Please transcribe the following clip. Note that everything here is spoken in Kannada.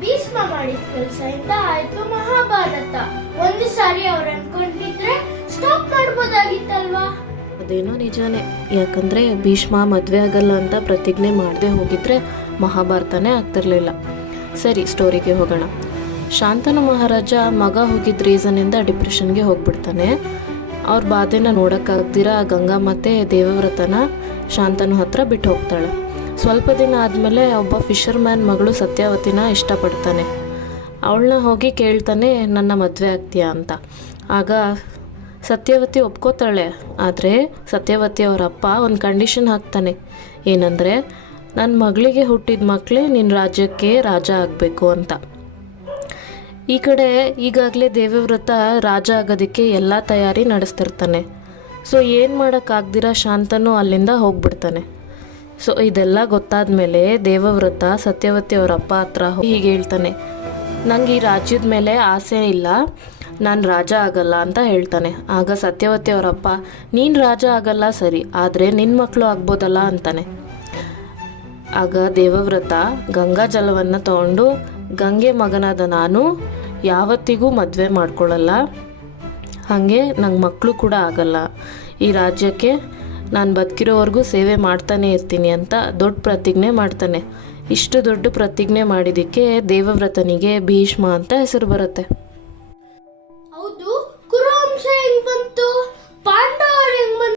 ಭೀಷ್ಮ ಮಾಡಿದ ಕೆಲಸ ಇಂದ ಆಯ್ತು ಮಹಾಭಾರತ. ಒಂದು ಸಾರಿ ಅವ್ರು ಅನ್ಕೊಂಡಿದ್ರೆ ಸ್ಟಾಪ್ ಮಾಡ್ಬೋದಾಗಿತ್ತಲ್ವಾ? ಅದೇನೋ ನಿಜಾನೇ. ಯಾಕಂದ್ರೆ ಭೀಷ್ಮ ಮದುವೆ ಆಗಲ್ಲ ಅಂತ ಪ್ರತಿಜ್ಞೆ ಮಾಡದೆ ಹೋಗಿದ್ರೆ ಮಹಾಭಾರತನೇ ಆಗ್ತಿರ್ಲಿಲ್ಲ. ಸರಿ, ಸ್ಟೋರಿಗೆ ಹೋಗೋಣ. ಶಾಂತನು ಮಹಾರಾಜ ಮಗ ಹೋಗಿದ್ದ ರೀಸನ್ನಿಂದ ಡಿಪ್ರೆಷನ್ಗೆ ಹೋಗ್ಬಿಡ್ತಾನೆ. ಅವ್ರ ಬಾಧೆನ ನೋಡೋಕ್ಕಾಗ್ದಿರ ಗಂಗಾ ಮತ್ತೆ ದೇವವ್ರತನ ಶಾಂತನು ಹತ್ರ ಬಿಟ್ಟು ಹೋಗ್ತಾಳೆ. ಸ್ವಲ್ಪ ದಿನ ಆದಮೇಲೆ ಒಬ್ಬ ಫಿಶರ್ಮ್ಯಾನ್ ಮಗಳು ಸತ್ಯವತಿನ ಇಷ್ಟಪಡ್ತಾನೆ. ಅವಳನ್ನ ಹೋಗಿ ಕೇಳ್ತಾನೆ, ನನ್ನ ಮದುವೆ ಆಗ್ತೀಯಾ ಅಂತ. ಆಗ ಸತ್ಯವತಿ ಒಪ್ಕೋತಾಳೆ. ಆದರೆ ಸತ್ಯವತಿ ಅವರ ಅಪ್ಪ ಒಂದು ಕಂಡೀಷನ್ ಹಾಕ್ತಾನೆ. ಏನಂದರೆ, ನನ್ನ ಮಗಳಿಗೆ ಹುಟ್ಟಿದ ಮಕ್ಕಳೇ ನಿನ್ನ ರಾಜ್ಯಕ್ಕೆ ರಾಜ ಆಗಬೇಕು ಅಂತ. ಈ ಕಡೆ ಈಗಾಗಲೇ ದೇವವ್ರತ ರಾಜ ಆಗೋದಕ್ಕೆ ಎಲ್ಲ ತಯಾರಿ ನಡೆಸ್ತಿರ್ತಾನೆ. ಸೊ ಏನು ಮಾಡೋಕ್ಕಾಗ್ದಿರ ಶಾಂತನು ಅಲ್ಲಿಂದ ಹೋಗ್ಬಿಡ್ತಾನೆ. ಸೊ ಇದೆಲ್ಲ ಗೊತ್ತಾದ ಮೇಲೆ ದೇವವ್ರತ ಸತ್ಯವತಿ ಅವರ ಅಪ್ಪ ಹತ್ರ ಹೀಗೆ ಹೇಳ್ತಾನೆ, ನಂಗೆ ಈ ರಾಜ್ಯದ ಮೇಲೆ ಆಸೆ ಇಲ್ಲ, ನಾನು ರಾಜ ಆಗಲ್ಲ ಅಂತ ಹೇಳ್ತಾನೆ. ಆಗ ಸತ್ಯವತಿ ಅವರಪ್ಪ, ನೀನು ರಾಜ ಆಗಲ್ಲ ಸರಿ, ಆದರೆ ನಿನ್ನ ಮಕ್ಕಳು ಆಗ್ಬೋದಲ್ಲ ಅಂತಾನೆ. ಆಗ ದೇವವ್ರತ ಗಂಗಾ ಜಲವನ್ನು ತಗೊಂಡು, ಗಂಗೆ ಮಗನಾದ ನಾನು ಯಾವತ್ತಿಗೂ ಮದುವೆ ಮಾಡ್ಕೊಳ್ಳಲ್ಲ, ಹಾಗೆ ನಂಗೆ ಮಕ್ಕಳು ಕೂಡ ಆಗಲ್ಲ, ಈ ರಾಜ್ಯಕ್ಕೆ ನಾನು ಬದುಕಿರೋವರೆಗೂ ಸೇವೆ ಮಾಡ್ತಾನೆ ಇರ್ತೀನಿ ಅಂತ ದೊಡ್ಡ ಪ್ರತಿಜ್ಞೆ ಮಾಡ್ತಾನೆ. ಇಷ್ಟು ದೊಡ್ಡ ಪ್ರತಿಜ್ಞೆ ಮಾಡಿದ್ದಕ್ಕೆ ದೇವವ್ರತನಿಗೆ ಭೀಷ್ಮ ಅಂತ ಹೆಸರು ಬರುತ್ತೆ. ಹೌದು, ಕುರುವಂಶ ಹೆಂಗ್ ಬಂತು? ಪಾಂಡವರು ಹೆಂಗ್ ಬಂತು?